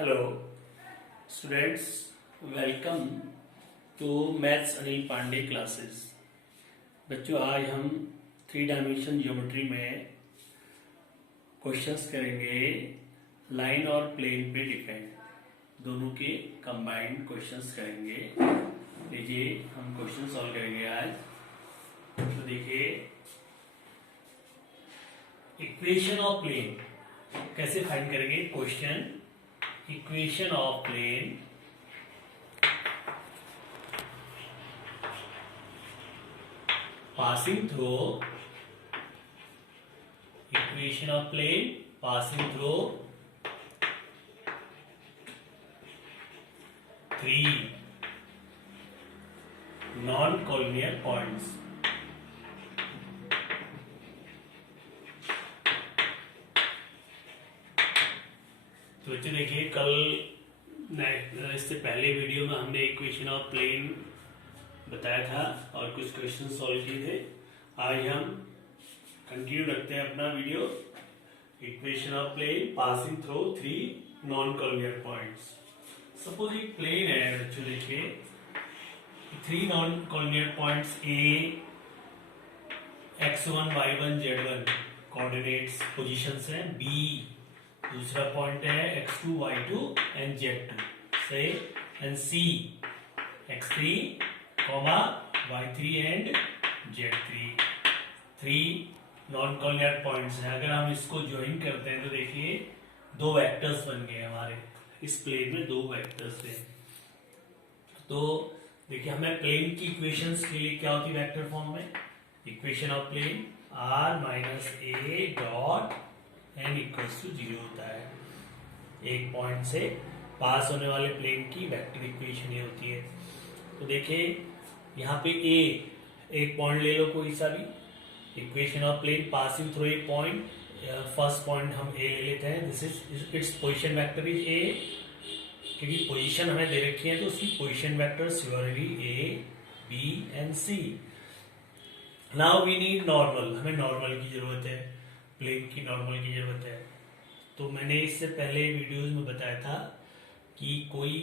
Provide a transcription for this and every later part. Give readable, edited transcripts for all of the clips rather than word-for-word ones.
Hello students, welcome to maths Anil Pandey classes. बच्चों, आज हम 3 डायमेंशन ज्योमेट्री में क्वेश्चंस करेंगे लाइन और प्लेन पे डिपेंड, दोनों के कंबाइंड क्वेश्चंस करेंगे। लीजिए हम क्वेश्चन सॉल्व करेंगे आज। तो देखिए, इक्वेशन ऑफ प्लेन कैसे फाइंड करेंगे। Question, equation of plane passing through equation of plane passing through 3 non-collinear points। तो बच्चों देखिए, कल इससे पहले वीडियो में हमने इक्वेशन ऑफ प्लेन बताया था और कुछ क्वेश्चन सॉल्व किए थे। आज हम कंटिन्यू रखते हैं अपना video. Equation of plane passing through 3 non collinear points. Suppose एक प्लेन है बच्चों, देखिए 3 non collinear points A, x1 y1 z1 coordinates positions हैं। बी दूसरा पॉइंट है x2 y2 एंड z2 से, and C x3 y3 and z3। 3 non collinear points हैं। अगर हम इसको ज्वाइन करते हैं तो देखिए 2 वेक्टर्स बन गए हमारे इस प्लेन में। 2 वेक्टर्स हैं। तो देखिए, हमें प्लेन की इक्वेशंस के लिए क्या होती है वेक्टर फॉर्म में। Equation of plane r minus A dot N equals to 0 होता है। एक पॉइंट से पास होने वाले प्लेन की वेक्टर इक्वेशन ये होती है। तो देखिए यहाँ पे ए, एक पॉइंट ले लो कोई सा भी। Equation of plane passing through A point, first point हम ए ले लेते हैं। This is its position vector is A, क्योंकि पोजीशन हमें दे रखी है तो उसकी position vector similarly A B and C. Now we need normal, हमें नॉर्मल की जरूरत है, प्लेन की नॉर्मल की जरूरत है। तो मैंने इससे पहले वीडियोस में बताया था कि कोई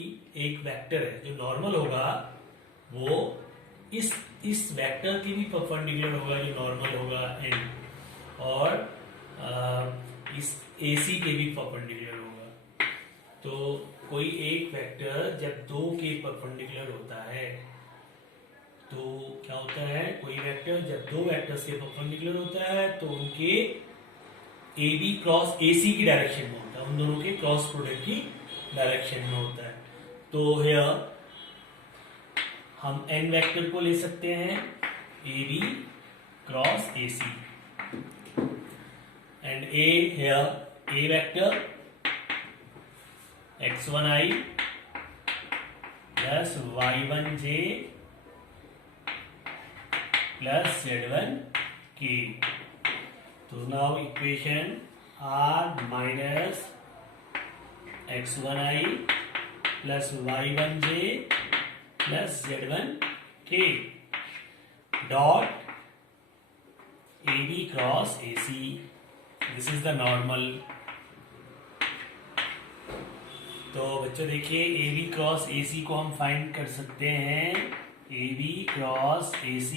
एक वेक्टर है जो नॉर्मल होगा, वो इस वेक्टर की भी परपेंडिकुलर होगा जो नॉर्मल होगा एन, और इस AC के भी परपेंडिकुलर होगा। तो कोई एक वेक्टर जब 2 के परपेंडिकुलर होता है तो क्या होता है, कोई वेक्टर जब 2 वेक्टर्स के परपेंडिकुलर होता है तो उनके AB क्रॉस AC की डायरेक्शन में होता है, उन दोनों के क्रॉस प्रोडक्ट की डायरेक्शन में होता है। तो हियर हम n वेक्टर को ले सकते हैं AB cross AC, and A here A vector x1i plus y1j plus z1k। तो now equation r minus x1i plus y1j plus z1k dot AB cross AC, this is the normal. तो बच्चों देखिए, AB cross AC को हम find कर सकते हैं। AB cross AC,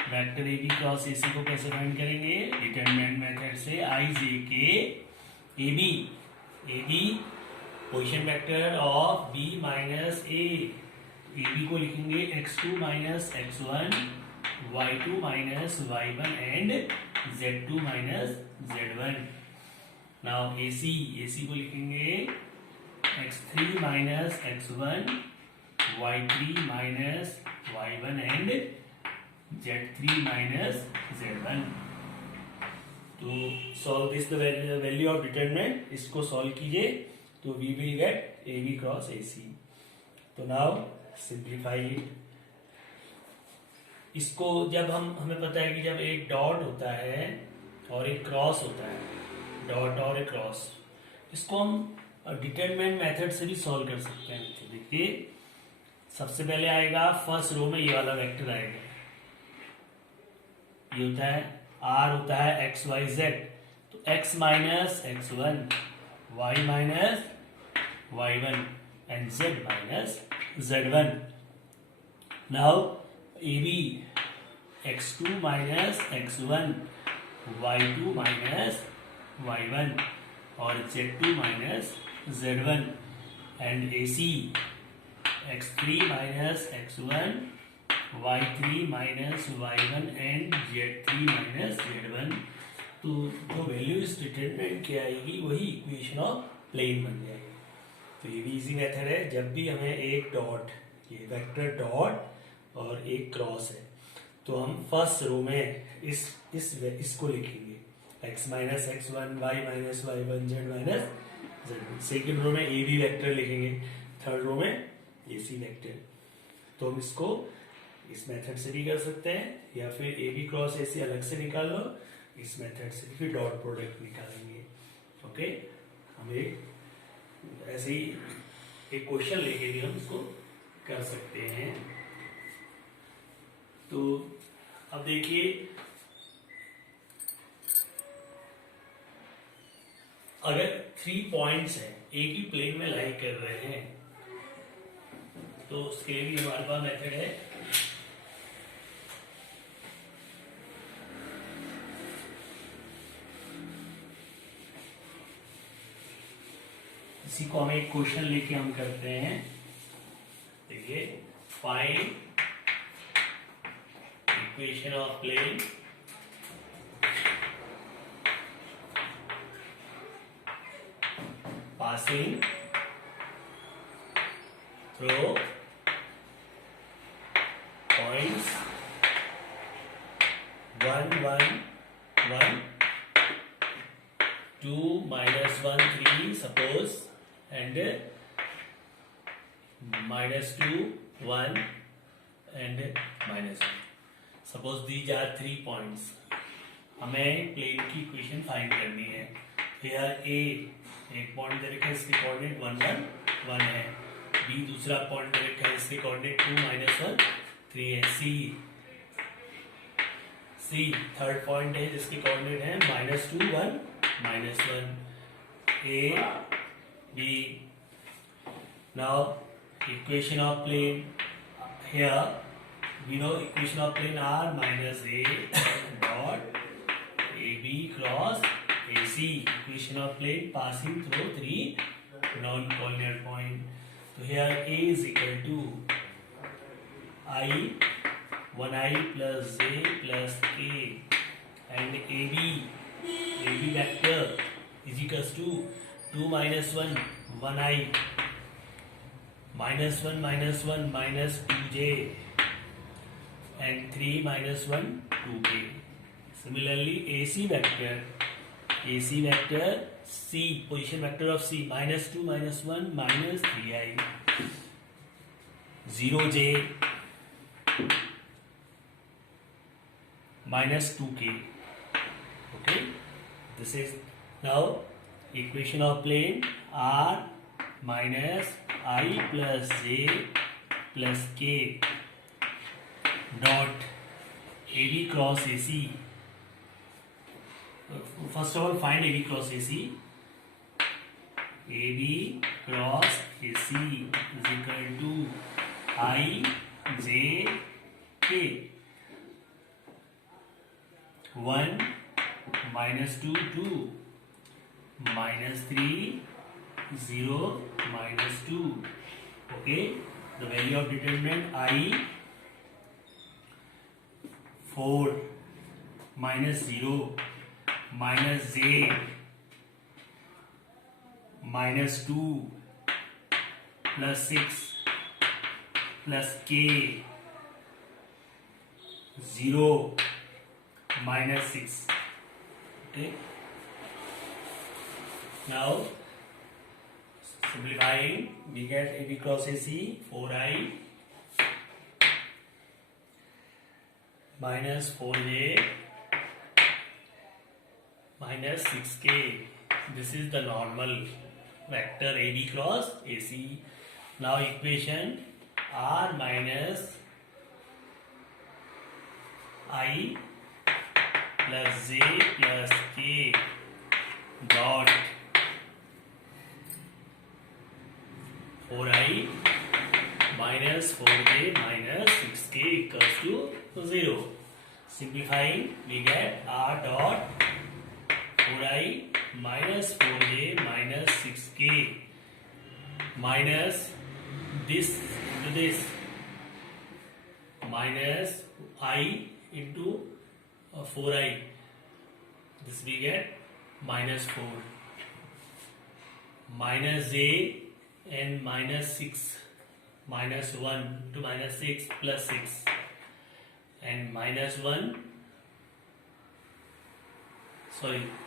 vector AB cross AC को कैसे फाइंड करेंगे, डिटरमिनेंट मेथड से। I j k AB position vector of B minus A, AB को लिखेंगे x2 minus x1, y2 minus y1 and z2 minus z1। Now AC को लिखेंगे x3 minus x1, y3 minus y1 and z3 minus z1। तो solve this the value of determinant, इसको solve कीजिए तो we will get AB cross AC। तो now simplify it. इसको जब हमें पता है कि जब एक डॉट होता है और एक क्रॉस होता है, डॉट और एक क्रॉस, इसको हम डिटरमिनेंट मेथड से भी सॉल्व कर सकते हैं। तो देखिए, सबसे पहले आएगा फर्स्ट रो में ये वाला वेक्टर आएगा, ये होता है R होता है XYZ, तो x minus x1, y minus y1 and z minus z1. Now AB x2 minus x1, y2 minus y1 और z2 minus z1 and AC x3 minus x1, y3 minus y1 and z3 minus z1. तो जो value इस determinant की आएगी वही equation of plane बन जाएगी. तो ये भी इजी मेथड है. जब भी हमें एक डॉट, ये वेक्टर डॉट और एक क्रॉस है, तो हम फर्स्ट रो में इसको लिखेंगे x minus x1, y minus y1, z minus z1. Second row में ए बी वेक्टर लिखेंगे, थर्ड रो में ए सी वेक्टर. तो हम इसको इस मेथड से भी कर सकते हैं, या फिर ए बी क्रॉस ए सी अलग से निकाल लो, इस मेथड से फिर डॉट प्रोडक्ट निकालेंगे. ओके, हम एक ऐसे ही एक क्वेश्चन लेके भी हम इसको कर सकते हैं. तो अब देखिए, अगर 3 पॉइंट्स हैं एक ही प्लेन में लाई कर रहे हैं, तो उसके लिए भी हमारे पास मेथड है. इसी को हम एक क्वेश्चन लेके हम करते हैं. देखिए, find equation of plane passing through points 1, 1, 1, 2, minus 1, 3, suppose, and minus 2, 1, and minus 1. Suppose these are 3 points. हमें प्लेन की इक्वेशन फाइंड करनी है. Here A एक पॉइंट दे रखा है, इसके कोऑर्डिनेट 1, 1, 1 है. B दूसरा पॉइंट दे रखा है, इसके कोऑर्डिनेट 2, -1, 3 है. C थर्ड पॉइंट है जिसके कोऑर्डिनेट है -2, 1, -1. A B. Now equation of plane, here we know equation of plane R minus A dot AB cross AC. Equation of plane passing through 3 non-collinear point. So here A is equal to I 1I plus J plus K, and AB vector is equals to 2 minus 1, 1I, minus 1 minus 1 minus 2J, and 3 minus 1, 2K. Similarly, AC vector C, position vector of C, -2 minus 1 minus 3I, 0J, minus 2K. Okay, this is now equation of plane R minus I plus J plus K dot AB cross AC. First of all, find AB cross AC. AB cross AC is equal to I J K. 1 minus 2, 2, minus 3, 0, minus 2. Okay, the value of determinant I 4 minus 0 minus J minus 2 plus 6 plus K 0 minus 6. Okay, now simplifying, we get AB cross AC 4I minus 4J minus 6K. This is the normal vector AB cross AC. Now equation R minus I plus J plus K dot 4i minus 4j minus 6k equals to 0. Simplifying, we get r dot 4i minus 4j minus 6k minus this into this minus I into 4i. This we get minus 4 minus j and minus 6 minus 1 to minus 6 plus 6 and minus 1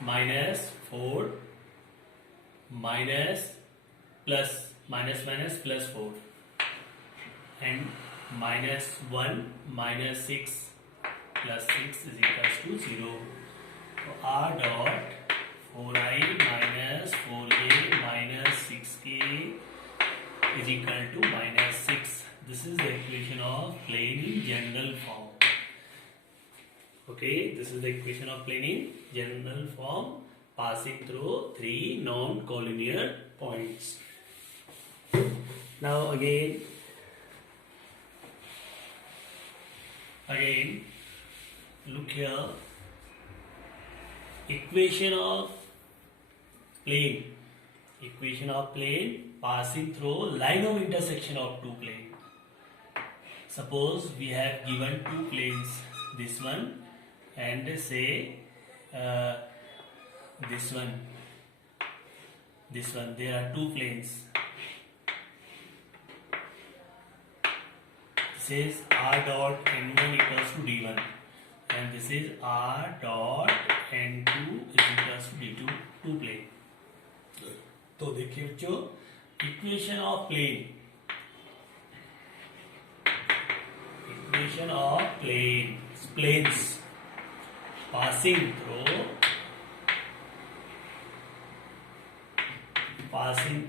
minus 4 minus plus minus minus plus 4 and minus 1 minus 6 plus 6 is equals to 0. So r dot 4i minus 4j minus 6k is equal to minus 6. This is the equation of plane in general form. Okay, this is the equation of plane in general form passing through three non-collinear points. Now again look here, equation of plane passing through line of intersection of two planes. Suppose we have given two planes, this one and say this one, there are two planes. This is r dot n1 equals to d1 and this is r dot n2 is equals to d2, two plane. तो देखिए बच्चों, equation of planes passing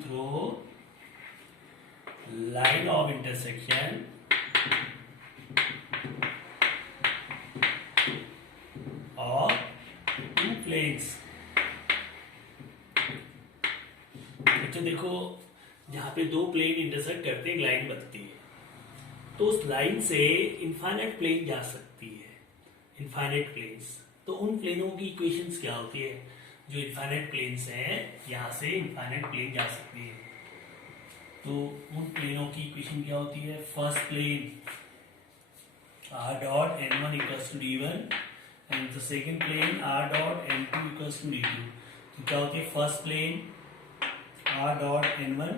through line of intersection of two planes. बच्चों देखो, जहां पे दो plane intersect करते हैं एक लाइन बनती है, तो उस लाइन से इनफाइनाइट प्लेन जा सकती है, इनफाइनाइट प्लेन्स। तो उन प्लेनों की इक्वेशंस क्या होती है? जो इनफाइनाइट प्लेन्स हैं, यहां से इनफाइनाइट प्लेन जा सकती है, तो उन प्लेनों की इक्वेशन क्या होती है? First plane r dot n1 equals to d1 and the second plane r dot n2 equals to d2. तो क्या होती है? First plane r dot n1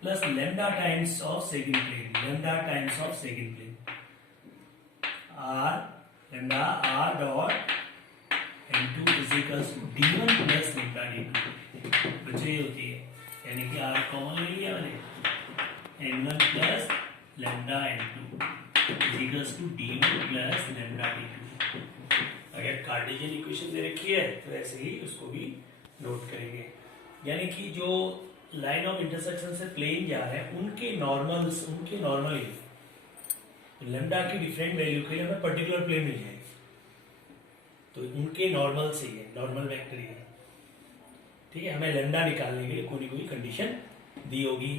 plus lambda times of second plane, lambda r dot n2 is equals to d1 plus lambda d2. बच्चे ये होती है, यानी कि r कॉमन ले लिया मैंने, n1 plus lambda n2 is equals to d1 plus lambda d2. अगर कार्टेशियन इक्वेशन दे रखी है तो ऐसे ही उसको भी नोट करेंगे, यानी कि जो लाइन ऑफ इंटरसेक्शन से प्लेन जा रहे हैं उनके नॉर्मल लैम्डा की डिफरेंट वैल्यू के लिए हमें पर्टिकुलर प्लेन मिल जाएगी, तो उनके नॉर्मल से ही है, नॉर्मल वेक्टर है, ठीक है। हमें लैम्डा निकालने के लिए कोई कंडीशन दी होगी,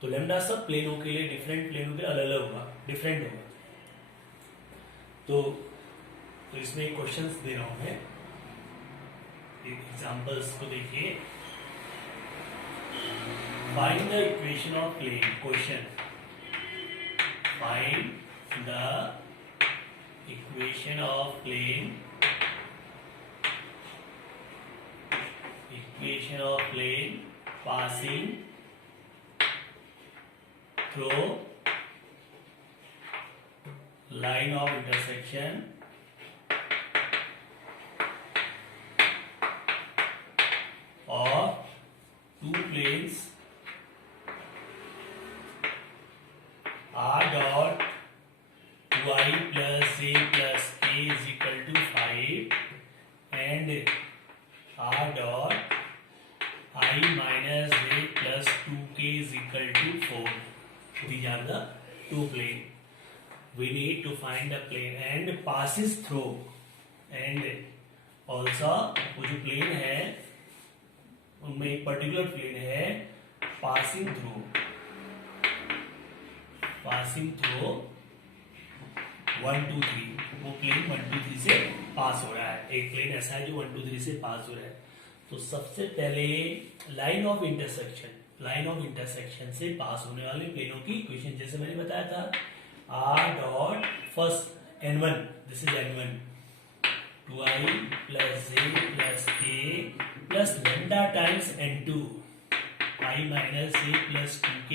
तो लैम्डा सब प्लेनों के लिए, डिफरेंट प्लेनों के लिए अलग अलग होगा, डिफरेंट होगा। तो इसमें क्वेश्चंस दे रहा हूं मैं, एग्जांपल्स को देखिए। Find the equation of plane. Question. Find the equation of plane. Passing through line of intersection of two planes r dot 2i plus j plus k is equal to 5 and r dot I minus j plus 2k is equal to 4. These are the two planes. We need to find the plane and passes through, and also वो जो plane है उनमें एक particular plane है passing through passing through 1 2 3, वो plane 1 2 3 से पास हो रहा है। एक प्लेन ऐसा है जो 1 2 3 से पास हो रहा है। तो सबसे पहले लाइन ऑफ इंटरसेक्शन से पास होने वाले प्लेनों की इक्वेशन जैसे मैंने बताया था, r dot first n1, this is n1, 2i plus j plus k plus lambda times n2, i minus j plus 2k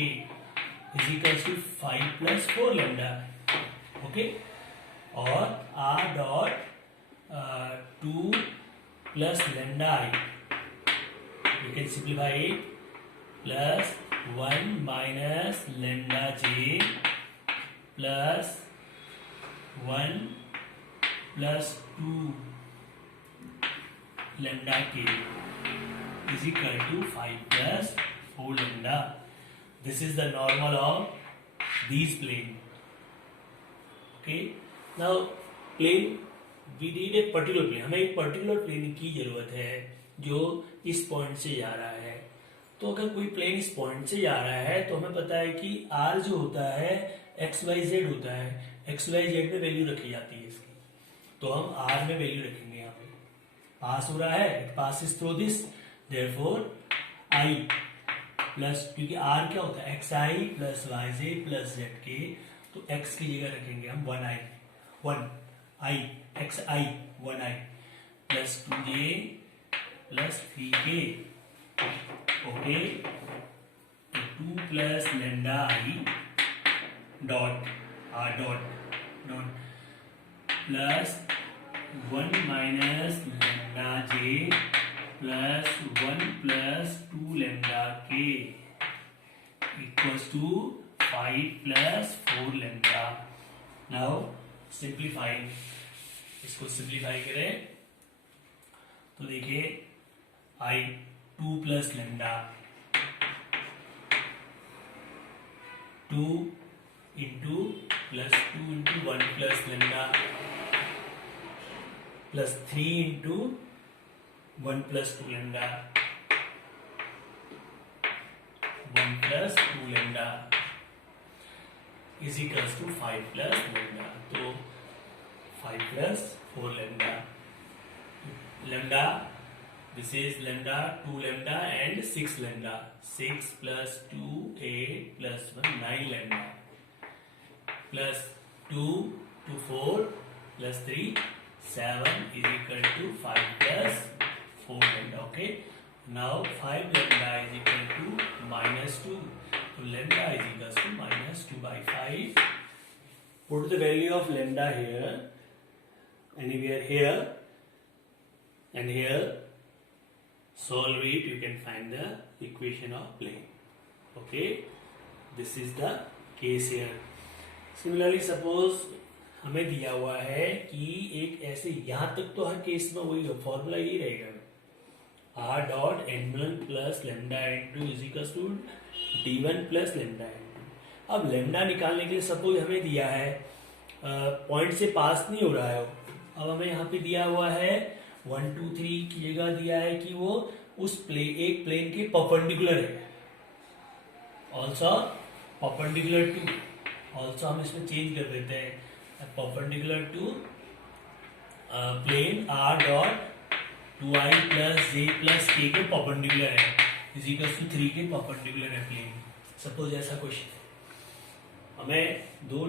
is equal to 5 plus 4 lambda. Okay, और r dot 2 plus lambda i, you can simplify it, plus 1 minus lambda j plus 1 plus 2 lambda k is equal to 5 plus 4 lambda. This is the normal of these plane. Okay, now plane, we need a particular plane, हमें एक particular plane की जरूरत है जो इस point से जा रहा है। तो अगर कोई प्लेन इस पॉइंट से जा रहा है तो हमें पता है कि r जो होता है xyz होता है, xyz में वैल्यू रखी जाती है इसकी, तो हम r में वैल्यू रखेंगे। यहाँ पे पास हो रहा है, it passes through this, therefore i plus, क्योंकि r क्या होता है xi plus yj plus zk, तो x की जगह रखेंगे हम 1i xi 1i plus 2j plus 3k। Okay, 2 plus lambda i dot r dot plus 1 minus lambda j plus 1 plus 2 lambda k equals to 5 plus 4 lambda. Now simplifying, इसको simplify करें तो देखिए i 2 plus lambda, 2 into plus 2 into 1 plus lambda plus 3 into 1 plus 2 lambda 1 plus 2 lambda is equals to 5 plus lambda. तो 5 plus 4 lambda, lambda, this is lambda 2 lambda and 6 lambda, 6 plus 2 8 plus 1 9 lambda plus 2 to 4 plus 3 7 is equal to 5 plus 4 lambda. Okay, now 5 lambda is equal to minus 2, so lambda is equal to minus 2 by 5. Put the value of lambda here, anywhere here and here, solve it, you can find the equation of plane. Okay, this is the case here. Similarly, suppose हमें दिया हुआ है कि एक ऐसे, यहां तक तो हर केस में वही फॉर्मूला यही रहेगा, r dot n1 plus lambda n2 is equal to d1 plus lambda n2। अब लेमडा निकालने के लिए सपोज हमें दिया है पॉइंट से पास नहीं हो रहा है, अब हमें यहाँ पे दिया हुआ है 1 2 3 की जगह दिया है कि वो उस एक प्लेन के परपेंडिकुलर है, ऑल्सो परपेंडिकुलर टू, ऑल्सो हम इसमें चेंज कर देते हैं, perpendicular to plane r dot 2i plus j plus k के परपेंडिकुलर है, इज इक्वल टू 3 के परपेंडिकुलर है प्लेन। सपोज ऐसा क्वेश्चन है, हमें दो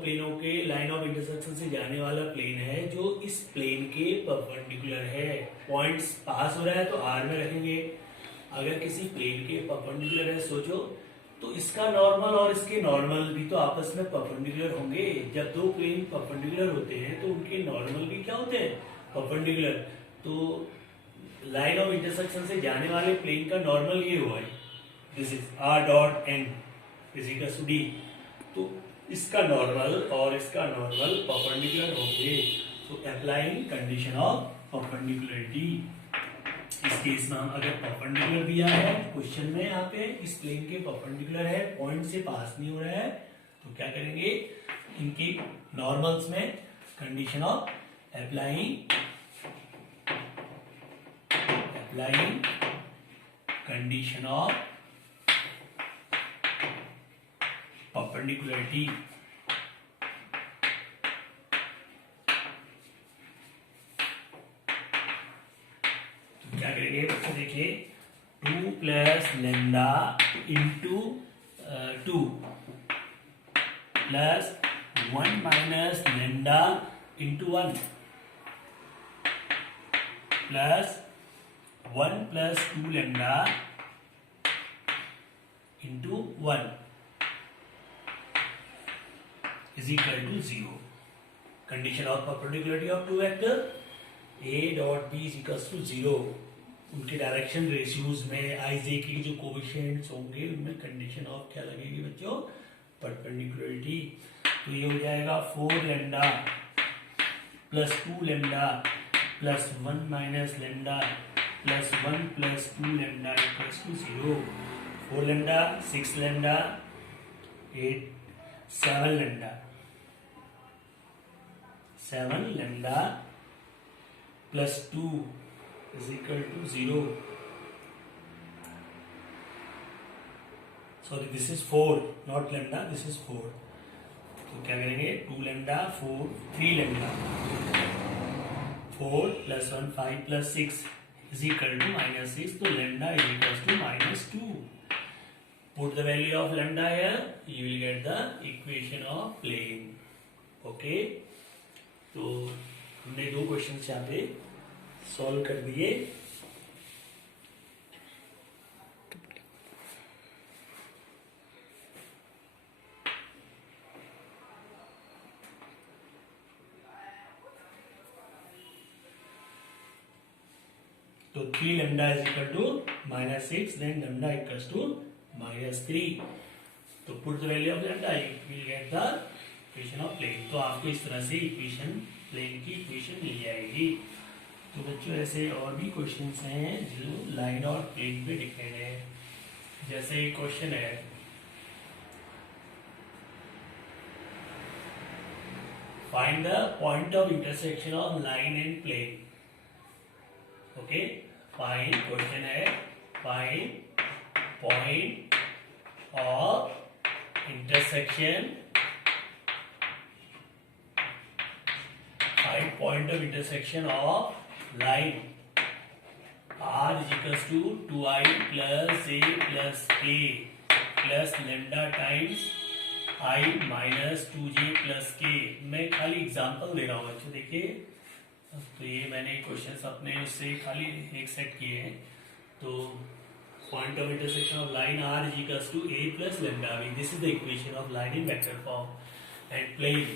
प्लेनों के लाइन ऑफ इंटरसेक्शन से जाने वाला प्लेन है जो इस प्लेन के परपेंडिकुलर है, पॉइंट्स पास हो रहा है तो r में रखेंगे। अगर किसी प्लेन के परपेंडिकुलर है, सोचो तो इसका नॉर्मल और इसके नॉर्मल भी तो आपस में परपेंडिकुलर होंगे। जब दो प्लेन परपेंडिकुलर होते हैं तो उनके नॉर्मल भी क्या होते हैं, परपेंडिकुलर। तो लाइन ऑफ इंटरसेक्शन से जाने वाले प्लेन का नॉर्मल ये हुआ है, this is r dot n is equal to d, तो इसका नॉर्मल और इसका नॉर्मल परपेंडिकुलर होंगे, तो अप्लाइंग कंडीशन ऑफ परपेंडिकुलरिटी। इस केस में हम अगर परपेंडिकुलर दिया है क्वेश्चन में, यहाँ पे इस प्लेन के परपेंडिकुलर है, पॉइंट से पास नहीं हो रहा है, तो क्या करेंगे, इनके नॉर्मल्स में condition of applying condition of perpendicularity तो क्या करेंगे बच्चों, देखिए 2 plus lambda into 2 plus 1 minus lambda into 1 plus 1 plus 2 lambda into 1 is equal to 0. Condition of perpendicularity of two vector A dot B is equals to 0. उनके direction ratios में IJ की जो coefficients होंगे उनमें कंडीशन ऑफ क्या लगेगी बच्चों, perpendicularity. तो ये हो जाएगा 4 lambda plus 2 lambda plus 1 minus lambda plus 1 plus 2 lambda equals to 0। 4 lambda 6 lambda 8 7 lambda 7 lambda plus 2 is equal to 0। Sorry this is 4 not lambda, this is 4। तो क्या करेंगे 2 lambda 4 3 lambda 4 plus 1 5 plus 6 is equal to -6। तो lambda is equal to -2। Put the value of lambda here, you will get the equation of plane. Okay? तो हमने 2 questions यहाँ पे solve कर दिए। तो 3 lambda is equal to -6, then lambda equals to -3। तो put the value of lambda, you will get the equation of plane. तो आपको इस तरह से इक्वेशन प्लेन की इक्वेशन मिल जाएगी। तो बच्चों ऐसे और भी क्वेश्चंस हैं जो लाइन और प्लेन पे डिपेंड है। जैसे एक क्वेश्चन है, find the point of intersection of line and plane. Okay, find, question है find point of intersection, find point of intersection of line R is equals to 2i plus a plus k plus lambda times I minus 2j plus k। मैं खाली example दे रहा हूँ बच्चों, देखिए। तो ये मैंने क्वेश्चंस अपने उससे खाली एक सेट किए हैं। तो point of intersection of line R is equals to a plus lambda b. This is the equation of line in vector form. And plane